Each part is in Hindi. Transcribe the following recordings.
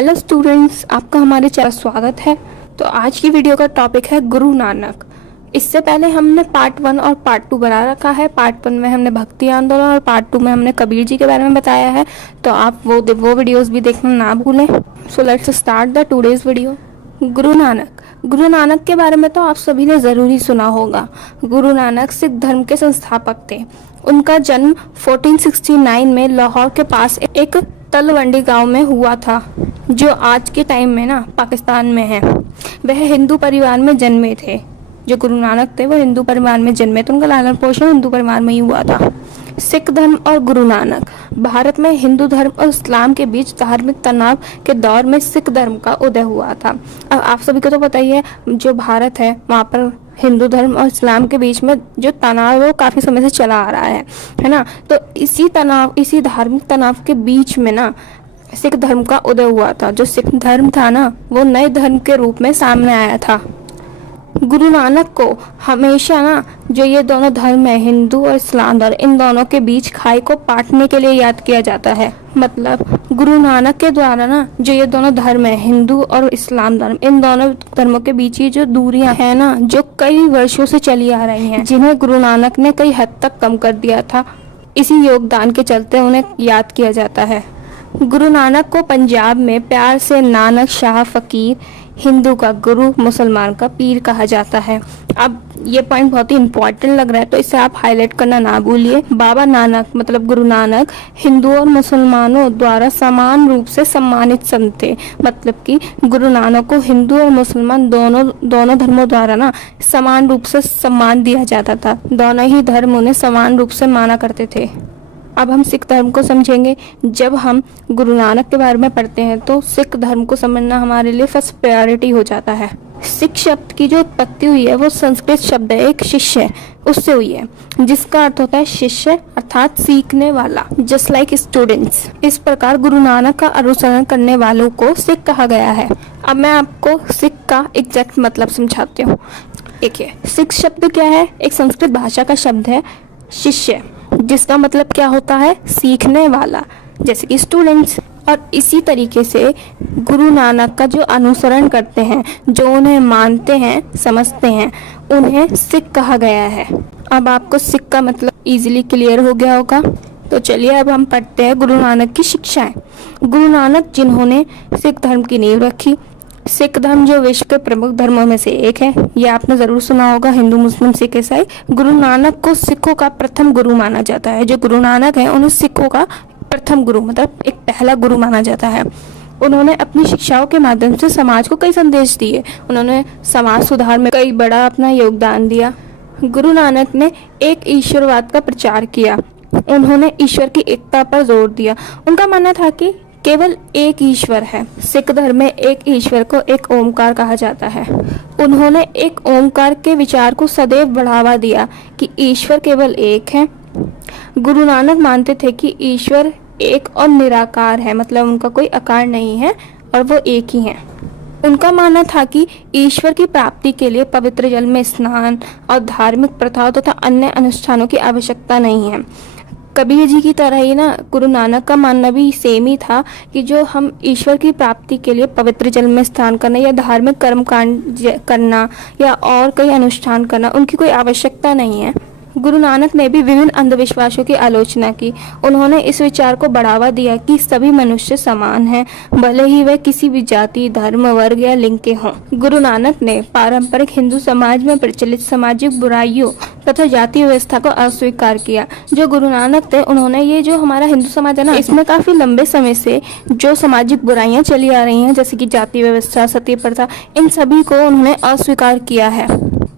हेलो स्टूडेंट्स, आपका हमारे चैनल स्वागत है। तो आज की वीडियो का टॉपिक है गुरु नानक। इससे पहले हमने पार्ट 1 और पार्ट 2 बना रखा है। पार्ट 1 में हमने भक्ति आंदोलन और पार्ट 2 में हमने कबीर जी के बारे में बताया है, तो आप वो वीडियोस भी देखना ना भूलें। So let's start the today's video. Guru Nanak के बारे में तो आप सभी ने ज़रूर ही सुना होगा। गुरु नानक सिख धर्म के संस्थापक थे। उनका जन्म 1469 में लाहौर के पास एक तलवंडी गांव में हुआ था, जो आज के टाइम में ना पाकिस्तान में है। वह हिंदू परिवार में जन्मे थे। जो गुरु नानक थे वो हिंदू परिवार में जन्मे, तो उनका लालन पोषण हिंदू परिवार में ही हुआ था। सिख धर्म और गुरु नानक। भारत में हिंदू धर्म और इस्लाम के बीच धार्मिक तनाव के दौर में सिख धर्म का उदय हुआ था। अब आप सभी को तो पता ही है, जो भारत है वहाँ पर हिंदू धर्म और इस्लाम के बीच में जो तनाव है वो काफ़ी समय से चला आ रहा है ना। तो इसी धार्मिक तनाव के बीच में ना सिख धर्म का उदय हुआ था। जो सिख धर्म था ना, वो नए धर्म के रूप में सामने आया था। गुरु नानक को हमेशा ना जो ये दोनों धर्म है, हिंदू और इस्लाम धर्म, इन दोनों के बीच खाई को पाटने के लिए याद किया जाता है। मतलब गुरु नानक के द्वारा ना जो ये दोनों धर्म है, हिंदू और इस्लाम धर्म, इन दोनों धर्मों के बीच ये जो दूरियां हैं ना, जो कई वर्षों से चली आ रही हैं, जिन्हें गुरु नानक ने कई हद तक कम कर दिया था, इसी योगदान के चलते उन्हें याद किया जाता है। गुरु नानक को पंजाब में प्यार से नानक शाह फकीर, हिंदू का गुरु, मुसलमान का पीर कहा जाता है। अब ये पॉइंट बहुत ही इम्पोर्टेंट लग रहा है, तो इसे आप हाईलाइट करना ना भूलिए। बाबा नानक मतलब गुरु नानक हिंदू और मुसलमानों द्वारा समान रूप से सम्मानित संत थे। मतलब कि गुरु नानक को हिंदू और मुसलमान दोनों धर्मों द्वारा ना समान रूप से सम्मान दिया जाता था। दोनों ही धर्म उन्हें समान रूप से माना करते थे। अब हम सिख धर्म को समझेंगे। जब हम गुरु नानक के बारे में पढ़ते हैं तो सिख धर्म को समझना हमारे लिए फर्स्ट प्रायोरिटी हो जाता है। सिख शब्द की जो उत्पत्ति हुई है वो संस्कृत शब्द है, एक शिष्य, उससे हुई है, जिसका अर्थ होता है शिष्य अर्थात सीखने वाला, जस्ट लाइक स्टूडेंट्स। इस प्रकार गुरु नानक का अनुसरण करने वालों को सिख कहा गया है। अब मैं आपको सिख का एग्जैक्ट मतलब समझाती हूँ। देखिए, सिख शब्द क्या है? एक संस्कृत भाषा का शब्द है शिष्य, जिसका मतलब क्या होता है? सीखने वाला, जैसे कि स्टूडेंट्स। और इसी तरीके से गुरु नानक का जो अनुसरण करते हैं, जो उन्हें मानते हैं, समझते हैं, उन्हें सिख कहा गया है। अब आपको सिख का मतलब इजीली क्लियर हो गया होगा। तो चलिए अब हम पढ़ते हैं गुरु नानक की शिक्षाएं। गुरु नानक जिन्होंने सिख धर्म की नींव रखी। सिख धर्म जो विश्व के प्रमुख धर्मों में से एक है, ये आपने जरूर सुना होगा, हिंदू, मुस्लिम, सिख, ईसाई। गुरु नानक को सिखों का प्रथम गुरु माना जाता है। जो गुरु नानक है उन्हें सिखों का प्रथम गुरु मतलब एक पहला गुरु माना जाता है। उन्होंने अपनी शिक्षाओं के माध्यम से समाज को कई संदेश दिए। उन्होंने समाज सुधार में कई बड़ा अपना योगदान दिया। गुरु नानक ने एक ईश्वरवाद का प्रचार किया। उन्होंने ईश्वर की एकता पर जोर दिया। उनका मानना था कि केवल एक ईश्वर है। सिख धर्म में एक ईश्वर को एक ओमकार कहा जाता है। उन्होंने एक ओमकार के विचार को सदैव बढ़ावा दिया कि ईश्वर केवल एक है। गुरु नानक मानते थे कि ईश्वर एक और निराकार है, मतलब उनका कोई आकार नहीं है और वो एक ही है। उनका मानना था कि ईश्वर की प्राप्ति के लिए पवित्र जल में स्नान और धार्मिक प्रथाओं तथा अन्य अनुष्ठानों की आवश्यकता नहीं है। कबीर जी की तरह ही ना गुरु नानक का मानना भी सेम ही था कि जो हम ईश्वर की प्राप्ति के लिए पवित्र जल में स्नान करना या धार्मिक कर्म कांड करना या और कई अनुष्ठान करना, उनकी कोई आवश्यकता नहीं है। गुरु नानक ने भी विभिन्न अंधविश्वासों की आलोचना की। उन्होंने इस विचार को बढ़ावा दिया कि सभी मनुष्य समान हैं, भले ही वे किसी भी जाति, धर्म, वर्ग या लिंग के हों। गुरु नानक ने पारंपरिक हिंदू समाज में प्रचलित सामाजिक बुराइयों तथा जाति व्यवस्था को अस्वीकार किया। जो गुरु नानक थे, उन्होंने ये जो हमारा हिंदू समाज है ना, इसमें काफी लंबे समय से जो सामाजिक बुराइयां चली आ रही हैं, जैसे कि जाति व्यवस्था, सती प्रथा, इन सभी को उन्होंने अस्वीकार किया है।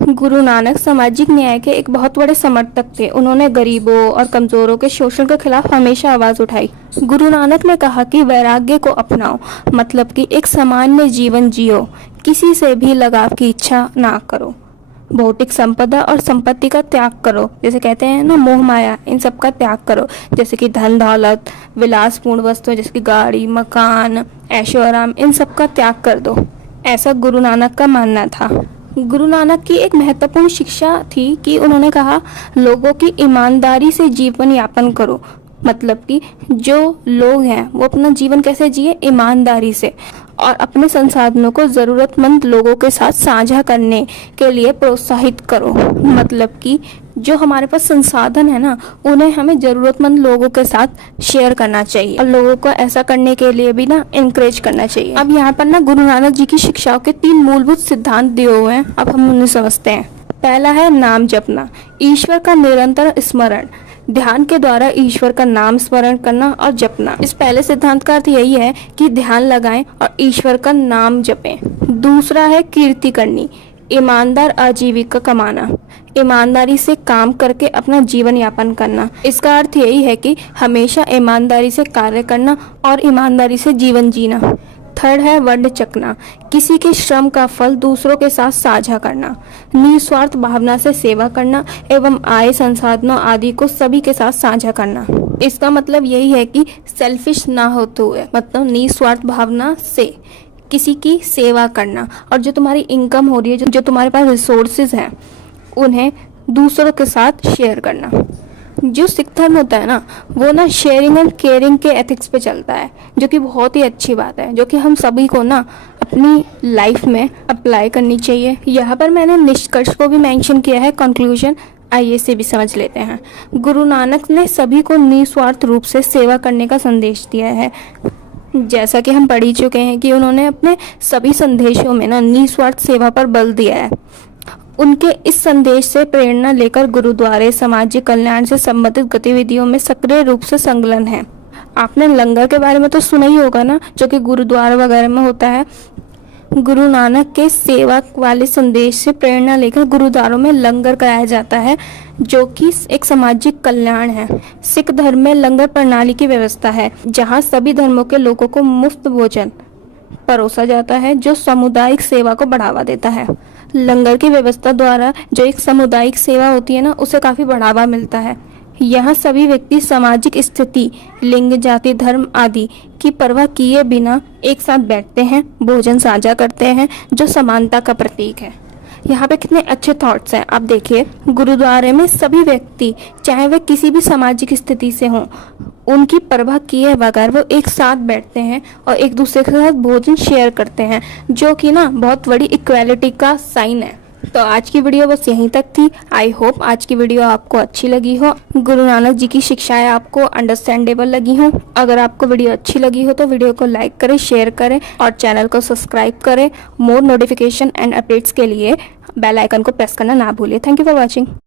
गुरु नानक सामाजिक न्याय के एक बहुत बड़े समर्थक थे। उन्होंने गरीबों और कमजोरों के शोषण के खिलाफ हमेशा आवाज उठाई। गुरु नानक ने कहा कि वैराग्य को अपनाओ, मतलब कि एक सामान्य जीवन जियो, किसी से भी लगाव की इच्छा ना करो, भौतिक संपदा और संपत्ति का त्याग करो, जैसे कहते हैं ना मोह माया, इन सब का त्याग करो, जैसे कि धन दौलत, विलासपूर्ण वस्तुएं जैसे कि गाड़ी, मकान, ऐशो आराम, इन सब का त्याग कर दो। ऐसा गुरु नानक का मानना था। गुरु नानक की एक महत्वपूर्ण शिक्षा थी कि उन्होंने कहा, लोगों की ईमानदारी से जीवन यापन करो, मतलब कि जो लोग हैं वो अपना जीवन कैसे जिए, ईमानदारी से, और अपने संसाधनों को ज़रूरतमंद लोगों के साथ साझा करने के लिए प्रोत्साहित करो। मतलब कि जो हमारे पास संसाधन है ना, उन्हें हमें ज़रूरतमंद लोगों के साथ शेयर करना चाहिए और लोगों को ऐसा करने के लिए भी ना इनकरेज करना चाहिए। अब यहाँ पर ना गुरु नानक जी की शिक्षाओं के 3 मूलभूत सिद्धांत दिए हुए हैं, अब हम उन्हें समझते हैं। पहला है नाम जपना, ईश्वर का निरंतर स्मरण, ध्यान के द्वारा ईश्वर का नाम स्मरण करना और जपना। इस पहले सिद्धांत का अर्थ यही है कि ध्यान लगाएं और ईश्वर का नाम जपें। दूसरा है कीर्ति करनी, ईमानदार आजीविका कमाना, ईमानदारी से काम करके अपना जीवन यापन करना। इसका अर्थ यही है कि हमेशा ईमानदारी से कार्य करना और ईमानदारी से जीवन जीना। थर्ड है वंड चकना, किसी के श्रम का फल दूसरों के साथ साझा करना, निस्वार्थ भावना से सेवा करना एवं आय संसाधनों आदि को सभी के साथ साझा करना। इसका मतलब यही है कि सेल्फिश ना होते हुए, मतलब निस्वार्थ भावना से किसी की सेवा करना, और जो तुम्हारी इनकम हो रही है, जो तुम्हारे पास रिसोर्सेज हैं, उन्हें दूसरों के साथ शेयर करना। जो सिख धर्म होता है ना, वो ना शेयरिंग एंड केयरिंग के एथिक्स पे चलता है, जो कि बहुत ही अच्छी बात है, जो कि हम सभी को ना अपनी लाइफ में अप्लाई करनी चाहिए। यहाँ पर मैंने निष्कर्ष को भी मेंशन किया है, कंक्लूजन, आइए इसे भी समझ लेते हैं। गुरु नानक ने सभी को निस्वार्थ रूप से सेवा करने का संदेश दिया है। जैसा कि हम पढ़ ही चुके हैं कि उन्होंने अपने सभी संदेशों में ना निस्वार्थ सेवा पर बल दिया है। उनके इस संदेश से प्रेरणा लेकर गुरुद्वारे सामाजिक कल्याण से संबंधित गतिविधियों में सक्रिय रूप से संलग्न है। आपने लंगर के बारे में तो सुना ही होगा ना, जो कि गुरुद्वारा वगैरह में होता है। गुरु नानक के सेवा वाले संदेश से प्रेरणा लेकर गुरुद्वारों में लंगर कराया जाता है, जो कि एक सामाजिक कल्याण है। सिख धर्म में लंगर प्रणाली की व्यवस्था है, जहां सभी धर्मों के लोगों को मुफ्त भोजन परोसा जाता है, जो सामुदायिक सेवा को बढ़ावा देता है। लंगर की व्यवस्था द्वारा जो एक सामुदायिक सेवा होती है ना, उसे काफ़ी बढ़ावा मिलता है। यहाँ सभी व्यक्ति सामाजिक स्थिति, लिंग, जाति, धर्म आदि की परवाह किए बिना एक साथ बैठते हैं, भोजन साझा करते हैं, जो समानता का प्रतीक है। यहाँ पे कितने अच्छे थॉट्स हैं। आप देखिए, गुरुद्वारे में सभी व्यक्ति, चाहे वे किसी भी सामाजिक स्थिति से हों, उनकी परवाह किए बगैर वो एक साथ बैठते हैं और एक दूसरे के साथ भोजन शेयर करते हैं, जो कि ना बहुत बड़ी इक्वालिटी का साइन है। तो आज की वीडियो बस यहीं तक थी। आई होप आज की वीडियो आपको अच्छी लगी हो, गुरु नानक जी की शिक्षाएं आपको अंडरस्टैंडेबल लगी हो। अगर आपको वीडियो अच्छी लगी हो तो वीडियो को लाइक करें, शेयर करें और चैनल को सब्सक्राइब करें। मोर नोटिफिकेशन एंड अपडेट्स के लिए बेल आइकन को प्रेस करना ना भूलिए। Thank you for watching.